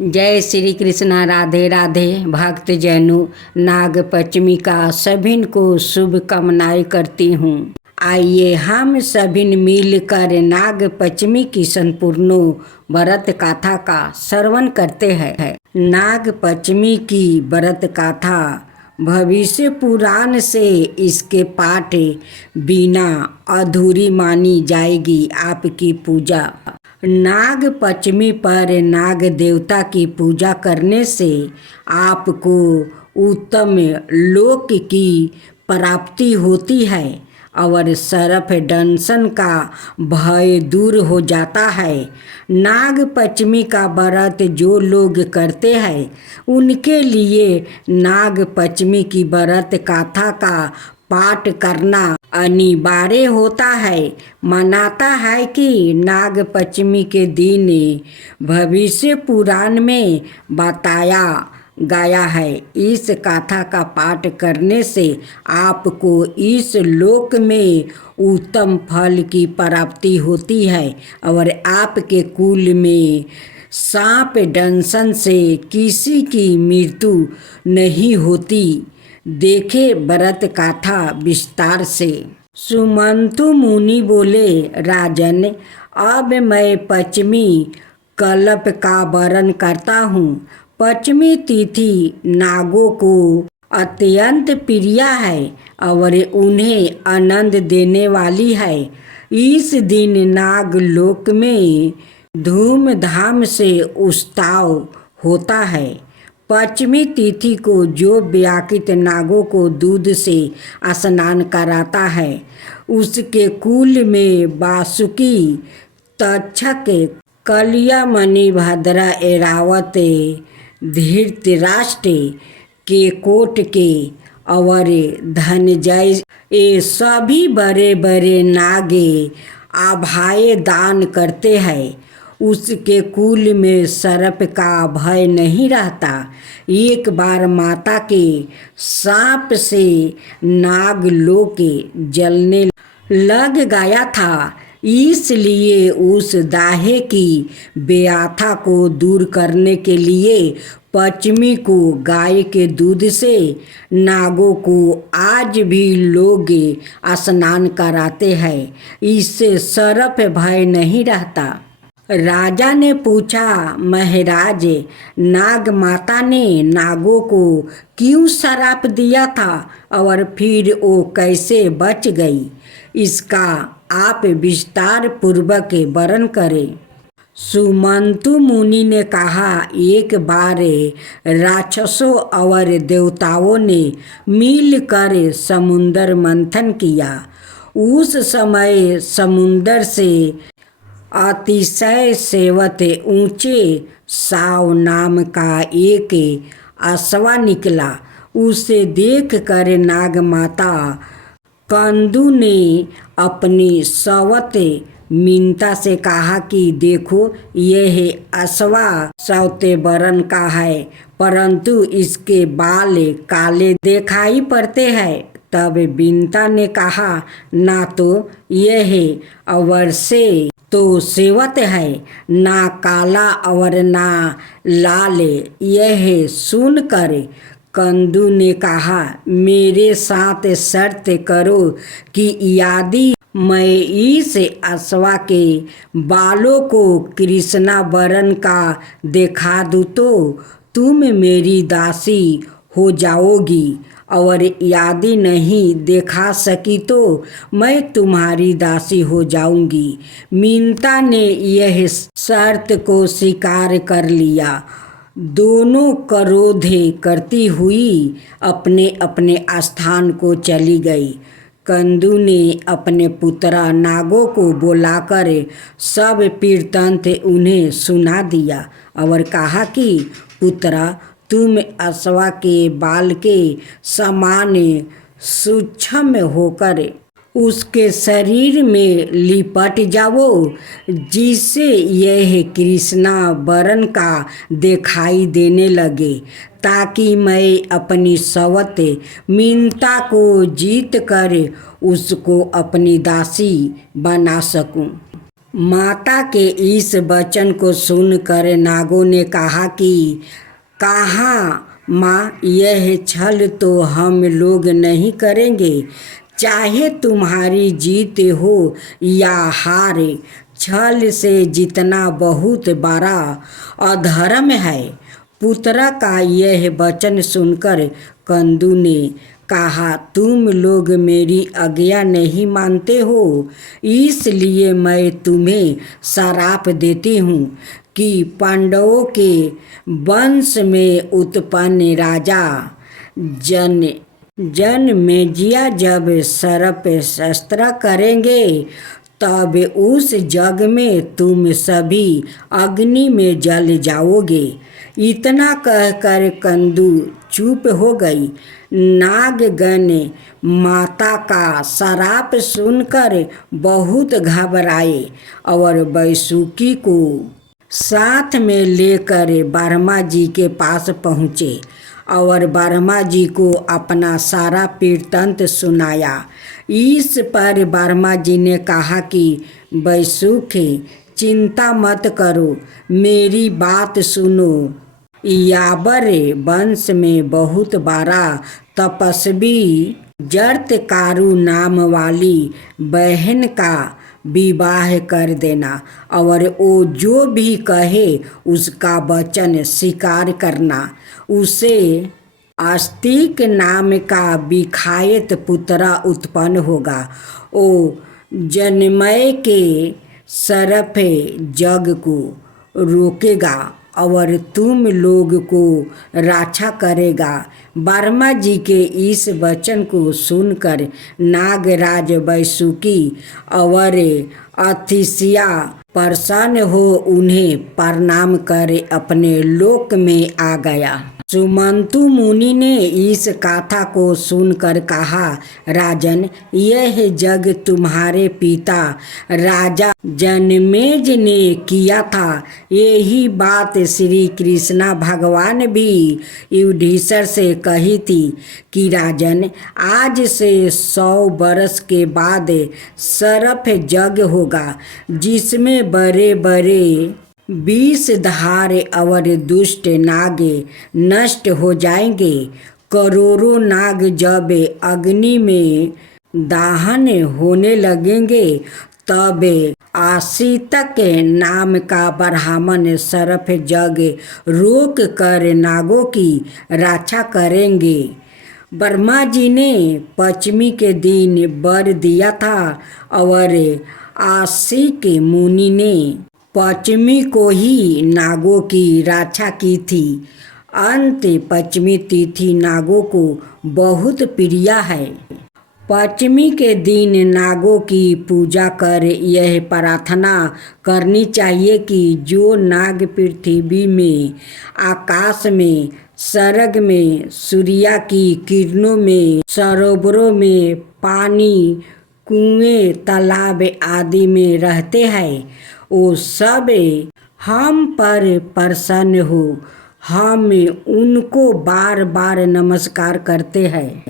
जय श्री कृष्णा। राधे राधे। भक्त जैनु नाग पंचमी का सभिन को शुभ कामनाएं करती हूँ। आइए हम सभिन मिलकर नाग पंचमी की संपूर्ण व्रत गाथा का श्रवण करते हैं। नाग पंचमी की व्रत गाथा भविष्य पुराण से इसके पाठ बिना अधूरी मानी जाएगी आपकी पूजा। नाग पंचमी पर नाग देवता की पूजा करने से आपको उत्तम लोक की प्राप्ति होती है और सर्प दंशन का भय दूर हो जाता है। नाग पंचमी का व्रत जो लोग करते हैं उनके लिए नाग पंचमी की व्रत गाथा का पाठ करना अनिवार्य होता है। मानता है कि नाग पंचमी के दिन भविष्य पुराण में बताया गया है। इस गाथा का पाठ करने से आपको इस लोक में उत्तम फल की प्राप्ति होती है और आपके कुल में सांप दंशन से किसी की मृत्यु नहीं होती। देखे व्रत गाथा विस्तार से। सुमंतु मुनि बोले, राजन अब मैं पंचमी कल्प का वर्णन करता हूँ। पंचमी तिथि नागों को अत्यंत प्रिय है और उन्हें आनंद देने वाली है। इस दिन नाग लोक में धूमधाम से उत्सव होता है। पंचमी तिथि को जो व्याकृत नागों को दूध से स्नान कराता है उसके कुल में वासुकी, तक्षक, कलियामणि, भद्रा, ऐरावत, धृतराष्ट्र, केकोट के और धनंजय ये सभी बड़े बड़े नागे आभाय दान करते हैं। उसके कुल में सर्प का भय नहीं रहता। एक बार माता के सांप से नाग लोक जलने लग गया था, इसलिए उस दाहे की व्याथा को दूर करने के लिए पंचमी को गाय के दूध से नागों को आज भी लोग स्नान कराते हैं। इससे सर्प भय नहीं रहता। राजा ने पूछा, महाराज नाग माता ने नागों को क्यों श्राप दिया था और फिर वो कैसे बच गई? इसका आप विस्तार पूर्वक वर्णन करें। सुमंतु मुनि ने कहा, एक बार राक्षसों और देवताओं ने मिलकर समुद्र मंथन किया। उस समय समुद्र से अतिशय सेवत ऊंचे साव नाम का एक अश्वा निकला। उसे देख कर नाग माता कंदु ने अपनी सवत मीनता से कहा कि देखो यह अश्वा सौते वर्ण का है परंतु इसके बाल काले दिखाई पड़ते हैं। तब बीनता ने कहा, ना तो यह अवश्य तो सेवत है, ना काला और ना लाल। यह सुनकर कंदु ने कहा, मेरे साथ शर्त करो कि यदि मैं इस अश्वा के बालों को कृष्णा वर्ण का दिखा दूँ तो तुम मेरी दासी हो जाओगी और यदि नहीं दिखा सकी तो मैं तुम्हारी दासी हो जाऊंगी। मीनता ने यह शर्त को स्वीकार कर लिया। दोनों क्रोध करती हुई अपने अपने स्थान को चली गई। कंदु ने अपने पुत्रा नागों को बुलाकर सब वृत्तांत उन्हें सुना दिया और कहा कि पुत्रा तुम अश्वा के बाल के समान सूक्ष्म होकर उसके शरीर में लिपट जाओ जिससे यह कृष्णा वर्ण का दिखाई देने लगे, ताकि मैं अपनी सवत मीनता को जीत कर उसको अपनी दासी बना सकूं। माता के इस वचन को सुनकर नागों ने कहा कि कहाँ माँ, यह छल तो हम लोग नहीं करेंगे। चाहे तुम्हारी जीत हो या हार, छल से जीतना बहुत बड़ा अधर्म है। पुत्रा का यह वचन सुनकर कंदू ने कहा, तुम लोग मेरी आज्ञा नहीं मानते हो, इसलिए मैं तुम्हें श्राप देती हूँ कि पांडवों के वंश में उत्पन्न राजा जनमेजय जब सर्प शस्त्र करेंगे तब उस जग में तुम सभी अग्नि में जल जाओगे। इतना कहकर कंदू चुप हो गई। नागगण माता का श्राप सुनकर बहुत घबराए और वैसुकी को साथ में लेकर ब्रह्मा जी के पास पहुँचे और ब्रह्मा जी को अपना सारा वृत्तांत सुनाया। इस पर ब्रह्मा जी ने कहा कि वैसुखी, चिंता मत करो, मेरी बात सुनो। याबर वंश में बहुत बड़ा तपस्वी जरत्कारु नाम वाली बहन का विवाह कर देना और वो जो भी कहे उसका वचन स्वीकार करना। उसे आस्तिक नाम का विखायत पुत्र उत्पन्न होगा। वो जनमय के सर्प जग को रोकेगा और तुम लोग को रक्षा करेगा। ब्रह्मा जी के इस वचन को सुनकर नागराज वैसुकी और अतिशय प्रसन्न हो उन्हें प्रणाम कर अपने लोक में आ गया। सुमंतु मुनि ने इस कथा को सुनकर कहा, राजन, यह जग तुम्हारे पिता राजा जनमेज ने किया था। यही बात श्री कृष्ण भगवान भी युधिष्ठिर से कही थी कि राजन, आज से 100 वर्ष के बाद सर्प जग होगा जिसमें बड़े बड़े 20 धार और दुष्ट नाग नष्ट हो जाएंगे। करोड़ों नाग जब अग्नि में दाहन होने लगेंगे तब आशितक नाम का ब्राह्मण सर्प जग रोक कर नागों की रक्षा करेंगे। ब्रह्मा जी ने पश्चिमी के दिन वर दिया था और आशिक मुनि ने पश्चिमी को ही नागों की रक्षा की थी। अंत पश्चिमी तिथि नागों को बहुत प्रिय है। पश्चिमी के दिन नागों की पूजा कर यह प्रार्थना करनी चाहिए कि जो नाग पृथ्वी में, आकाश में, स्वर्ग में, सूर्य की किरणों में, सरोवरों में, पानी, कुएं, तालाब आदि में रहते हैं, वो सब हम पर प्रसन्न हो। हम उनको बार बार नमस्कार करते हैं।